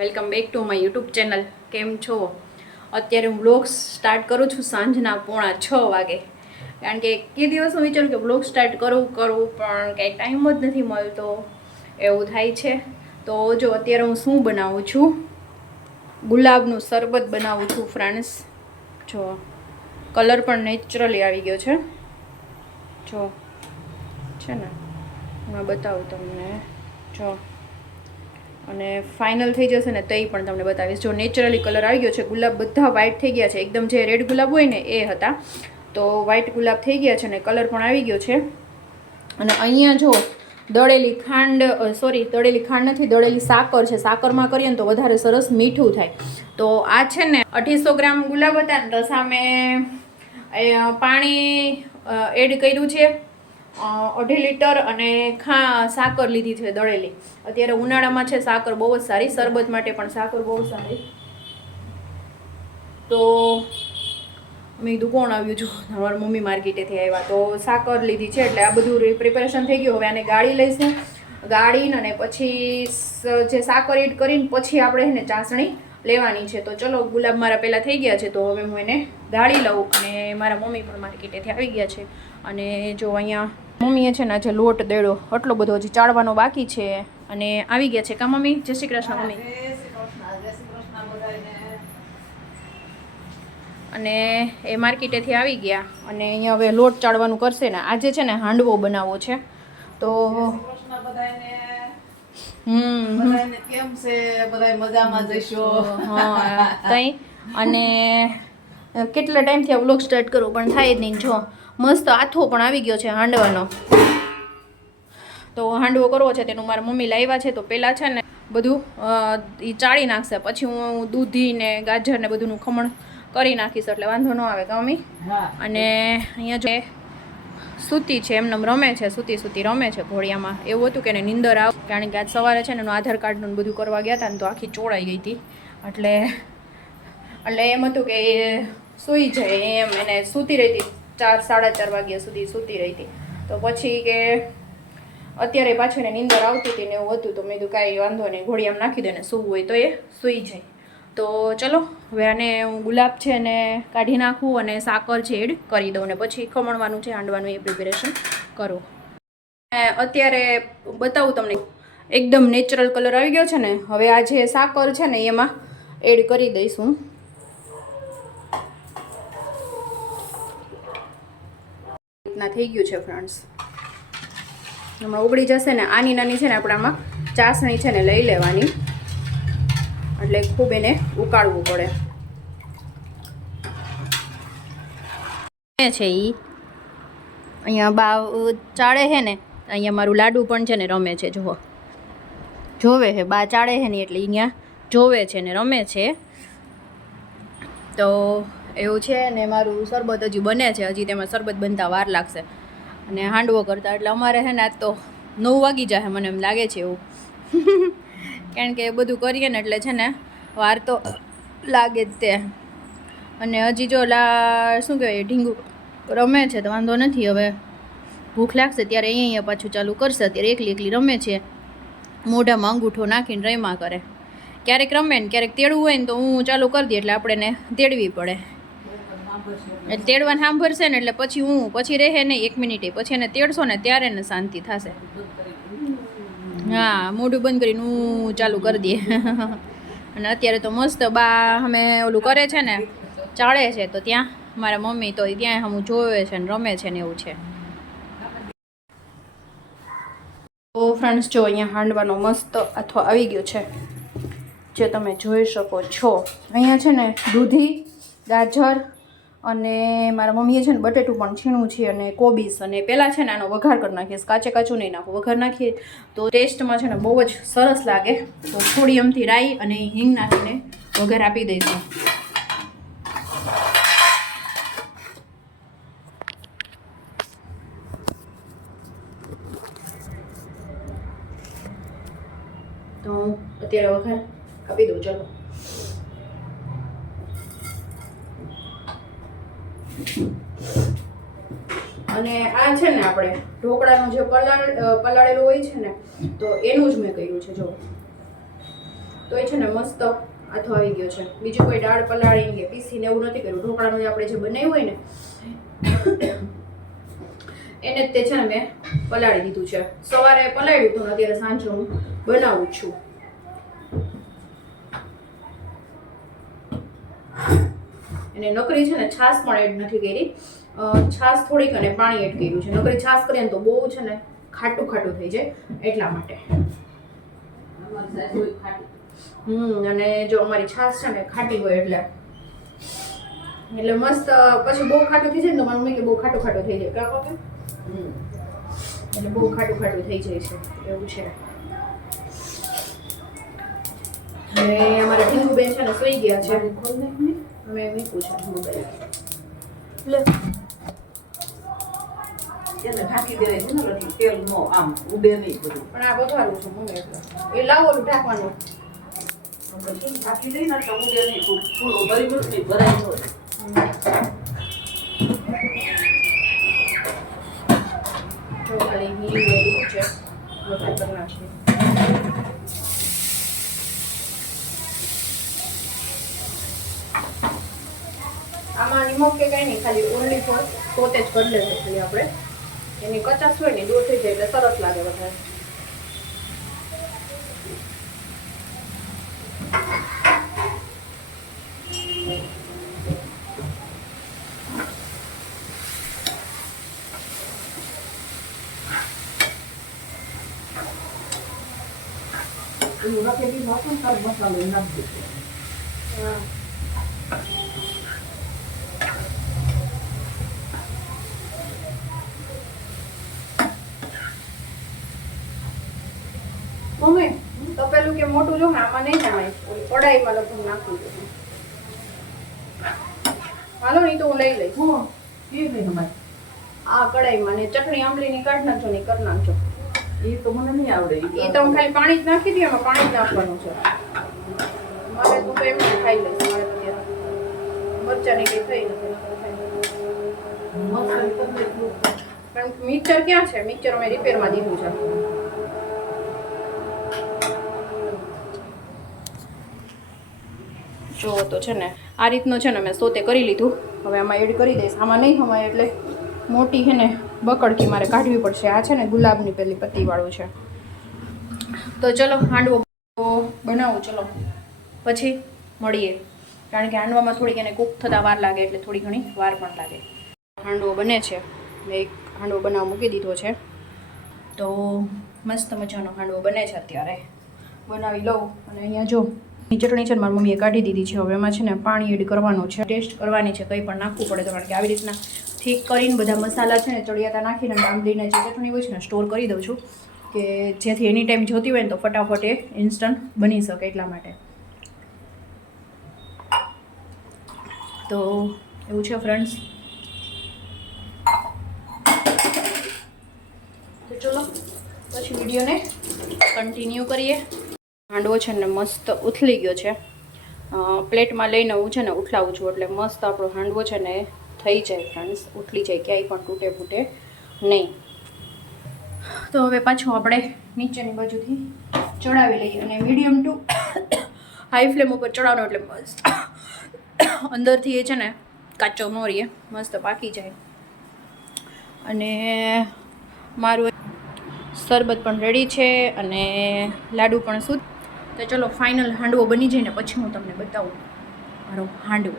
Welcome back to my YouTube channel. કેમ છો? અત્યારે હું વ્લોગ્સ સ્ટાર્ટ કરું છું સાંજના 5:45 વાગે, કારણ કે કે દિવસ હું વિચારું કે વ્લોગ સ્ટાર્ટ કરું પણ કંઈ ટાઈમ જ નથી મળતો, એવું થાય છે. તો જો અત્યારે હું શું બનાવું છું, ગુલાબનું શરબત બનાવું છું ફ્રેન્ડ્સ. જો કલર પણ નેચરલી આવી ગયો છે, જો છે ને હું બતાવું તમને. જો અને ફાઇનલ થઈ જશે ને તો એ પણ તમને બતાવીશ. જો નેચરલી કલર આવી ગયો છે, ગુલાબ બધા વ્હાઇટ થઈ ગયા છે, એકદમ જે રેડ ગુલાબ હોય ને એ હતા, તો વ્હાઇટ ગુલાબ થઈ ગયા છે ને કલર પણ આવી ગયો છે. અને અહીંયા જો દળેલી ખાંડ નથી, દળેલી સાકર છે. સાકરમાં કરીએ ને તો વધારે સરસ મીઠું થાય. તો આ છે ને 250 ગ્રામ ગુલાબ હતા ને, તો સામે પાણી એડ કર્યું છે 2.5 લીટર, અને સાકર લીધી છે દળેલી. અત્યારે ઉનાળામાં છે સાકર બહુ જ સારી, શરબત માટે પણ સાકર બહુ સારી. તો મેં કીધું કોણ આવ્યું? જો અમારા મમ્મી માર્કેટેથી આવ્યા, તો સાકર લીધી છે. એટલે આ બધું પ્રિપેરેશન થઈ ગયું. હવે આને ગાળી લઈશું, ગાળીને અને પછી જે સાકર એડ કરીને પછી આપણે એને ચાસણી લેવાની છે. તો ચલો, ગુલાબ મારા પહેલાં થઈ ગયા છે, તો હવે હું એને ગાળી લઉં. અને મારા મમ્મી પણ માર્કેટેથી આવી ગયા છે. અને જો અહીંયા મમ્મીએ છે ને આજે લોટ દેડો આટલો બધો હજી ચાળવાનો બાકી છે, અને આવી ગયા છે. કા મમ્મી? જય શ્રી કૃષ્ણ મમ્મી. અને એ માર્કેટેથી આવી ગયા, અને અહીંયા હવે લોટ ચાળવાનું કરશે ને. આજે છે ને હાંડવો બનાવવો છે. તો કેમ છે બધા? મજામાં જઈશો? હા તઈ. અને કેટલા ટાઈમથી આ વ્લોગ સ્ટાર્ટ કરું પણ થાય જ નહીં. જો મસ્ત આથો પણ આવી ગયો છે હાંડવાનો. તો હાંડવો કરવો છે તેનું મારા મમ્મી લાવ્યા છે. તો પહેલાં છે ને બધું એ ચાળી નાખશે, પછી હું દૂધી ને ગાજર ને બધુંનું ખમણ કરી નાખીશ, એટલે વાંધો ન આવે મમ્મી. અને અહીંયા જો સૂતી છે, એમને રમે છે, સૂતી રમે છે ઘોડિયામાં. એવું હતું કે એને નીંદર આવે, કારણ કે આજ સવારે છે ને એનું આધાર કાર્ડનું બધું કરવા ગયા હતા ને, તો આખી ચોળાઈ ગઈ હતી. એટલે એમ હતું કે એ સૂઈ જાય એમ, એને સૂતી રહી હતી 4-4:30 વાગ્યા સુધી સૂતી રહી હતી. તો પછી કે અત્યારે પાછું એને નીંદર આવતી હતી ને એવું હતું. તો મેં કીધું કાંઈ વાંધો નહીં, ઘોડિયામાં નાખી દે ને સૂવું હોય તો એ સૂઈ જાય. તો ચલો હવે આને હું ગુલાબ છે ને કાઢી નાખું, અને સાકર છે એડ કરી દઉં, ને પછી ખમણવાનું છે, હાંડવાનું, એ પ્રિપેરેશન કરું. અત્યારે બતાવું તમને, એકદમ નેચરલ કલર આવી ગયો છે ને. હવે આ જે સાકર છે ને એમાં એડ કરી દઈશું. રીતના થઈ ગયું છે ફ્રેન્ડ્સ. હમણાં ઉગડી જશે ને. આની નાની છે ને આપણે આમાં ચાસણી છે ને લઈ લેવાની, એટલે ખૂબ એને ઉકાળવું પડે છે. ઈ અહીંયા બા ચાળે છે ને, અહીંયા મારું લાડુ પણ છે ને રમે છે. જોવે છે બા ચાળે છે ને, એટલે અહીંયા જોવે છે ને રમે છે. તો એવું છે ને. મારું શરબત હજી બને છે, હજી તેમાં શરબત બનતા વાર લાગશે, અને હાંડવો કરતા એટલે અમારે છે ને આજ તો 9 વાગી જાય મને એમ લાગે છે એવું. કારણ કે બધું કરીએ ને એટલે છે ને વાર તો લાગે જ તે. અને હજી જો શું કહેવાય, ઢીંગું રમે છે તો વાંધો નથી. હવે ભૂખ લાગશે ત્યારે અહીંયા પાછું ચાલુ કરશે. અત્યારે એકલી રમે છે, મોઢામાં અંગૂઠો નાખીને રમ્યા કરે. ક્યારેક રમે ને ક્યારેક તેડવું હોય ને તો હું ચાલુ કરી દઈએ, એટલે આપણે એને તેડવી પડે. એટલે તેડવાને સાંભળશે ને એટલે પછી રહે નહીં 1 મિનિટે, પછી એને તેડશો ને ત્યારે એને શાંતિ થશે. હા, મોઢું બંધ કરીને હું ચાલુ કરી દઈએ. અને અત્યારે તો મસ્ત બા અમે ઓલું કરે છે ને, ચાળે છે, તો ત્યાં મારા મમ્મી તો ત્યાં હું જોવે છે ને રમે છે ને એવું છે. તો ફ્રેન્ડ્સ જો અહીંયા હાંડવાનો મસ્ત આથો આવી ગયો છે, જે તમે જોઈ શકો છો. અહીંયા છે ને દૂધી, ગાજર, અને મારા મમ્મીએ છે ને બટેટું પણ છીણું છે, અને કોબીસ. અને પહેલાં છે ને આનો વઘાર કરી નાખીશ, કાચું નહીં નાખું. વઘાર નાખીએ તો ટેસ્ટમાં છે ને બહુ જ સરસ લાગે. તો થોડી અમથી રાઈ અને હિંગ નાખીને વઘાર આપી દઈશું. તો અત્યારે વઘાર આપી દઉં. ચલો, અને આ છે ને આપણે ઢોકળાનું જે પલાળેલું હોય છે ને, તો એનું જ મેં કર્યું છે. જો તો એ છે ને મસ્ત આથો આવી ગયો છે. બીજું કોઈ દાળ પલાળીને કે પીસીને એવું નથી કર્યું. ઢોકળાનું આપણે જે બનાવ્યું હોય ને એને જ તે છે ને મેં પલાળી દીધું છે. સવારે પલાળ્યું હતું, અત્યારે સાંજે હું બનાવું છું. અને નકરી છે ને છાશ પણ એડ નથી કરી. છાશ થોડીક અને પાણી એડ કર્યું છે. નકરી છાશ કરીએ ને તો બહુ છે ને ખાટું ખાટું થઈ જાય એટલા માટે. અને જો અમારી છાશ છે ને ખાટી હોય એટલે મસ્ત પછી બહુ ખાટું થઈ જાય ને તો મારી મમ્મી કે બહુ ખાટું ખાટું થઈ જાય કાં કે એટલે બહુ ખાટું ખાટું થઈ જાય છે એવું છે. અને અમારા ઢીંગુબેન છે ને સૂઈ ગયા છે. મેં મૂક્યું છે મોબાઈલ લે એને ઢાંકી દેવાય છે ને એટલે તેલ નો આમ ઉડે નહીં બધું. પણ આ વધારું છે મને એટલે એ લાવો ઓલું ઢાંકવાનું ઢાંકી દઈ ને એટલે ઉડે નહીં. થોડું ભરી મૂક નહીં ભરાય ન હોય. જો ખાલી મીઠું વેલું છે વઘાર કરી નાખીએ. આમાં નિમક કે કઈ નહીં, ખાલી ઓનલી ફોર પોતે જ કરી લેશે. ખાલી આપણે એની કચાશ હોય ને દૂર થઈ જાય એટલે સરસ લાગે વધારે. રાખેલી નાખો ને તાર મસાલો નાખી દે. હા મમ્મી તો પેલું કે મોટું જો ને આમાં નહીં જમાય, કડાઈમાં લગભગ નાખવું જોઈએ. હાલો નહીં તો હું લઈ લઈશ. એ નહીં અમારે આ કડાઈમાં ને ચટણી આંબલીની કાઢ નાખજો ને કરી નાખજો. એ તો મને નહીં આવડે. એ તો હું ખાલી પાણી જ નાખી દઈએ, એમાં પાણી જ નાખવાનું છે. મારે તો એમ ખાઈ લઈશ. મારે તો મરચાની કંઈ થઈ નથી. પણ મિક્સર ક્યાં છે? મિક્સર અમે રિપેરમાં દીધું છે. જો તો છે ને આ રીતનો છે ને મેં સોતે કરી લીધું. હવે આમાં એડ કરી દઈશ. આમાં નહીં હમાય એટલે મોટી છે ને બકડકી મારે કાઢવી પડશે. આ છે ને ગુલાબની પેલી પત્તીવાળું છે. તો ચલો હાંડવો બનાવું. ચલો પછી મળીએ, કારણ કે હાંડવામાં થોડીક એને કૂક થતાં વાર લાગે એટલે થોડી ઘણી વાર પણ લાગે. હાંડવો બને છે. મેં એક હાંડવો બનાવવા મૂકી દીધો છે. તો મસ્ત મજાનો હાંડવો બને છે. અત્યારે બનાવી લઉં. અને અહીંયા જો ચટણી છે ને મારી મમ્મીએ કાઢી દીધી છે. હવે એમાં છે ને પાણી એડ કરવાનું છે. ટેસ્ટ કરવાની છે, કંઈ પણ નાખવું પડે તો, કારણ કે આવી રીતના થીક કરીને બધા મસાલા છે ને ચડિયાતા નાખીને આંબલીને જે ચટણી હોય છે ને સ્ટોર કરી દઉં છું, કે જેથી એની ટાઈમ જોતી હોય ને તો ફટાફટ એ ઇન્સ્ટન્ટ બની શકે એટલા માટે. તો એવું છે ફ્રેન્ડ્સ. તો ચલો પછી વિડીયોને કન્ટિન્યુ કરીએ. હાંડવો છે ને મસ્ત ઉથલી ગયો છે. પ્લેટમાં લઈને હું છે ને ઉથલાવું છું એટલે મસ્ત આપણો હાંડવો છે ને થઈ જાય ફ્રેન્ડ્સ, ઉથલી જાય, ક્યાંય પણ તૂટે ફૂટે નહીં. તો હવે પાછું આપણે નીચેની બાજુથી ચડાવી લઈએ અને મીડિયમ ટુ હાઈ ફ્લેમ ઉપર ચડાવવાનો એટલે મસ્ત અંદરથી એ છે ને કાચો ન રહે, મસ્ત પાકી જાય. અને મારું શરબત પણ રેડી છે અને લાડુ પણ શુદ્ધ. તો ચલો ફાઇનલ હાંડવો બની જાય ને પછી હું તમને બતાવું મારો હાંડવો.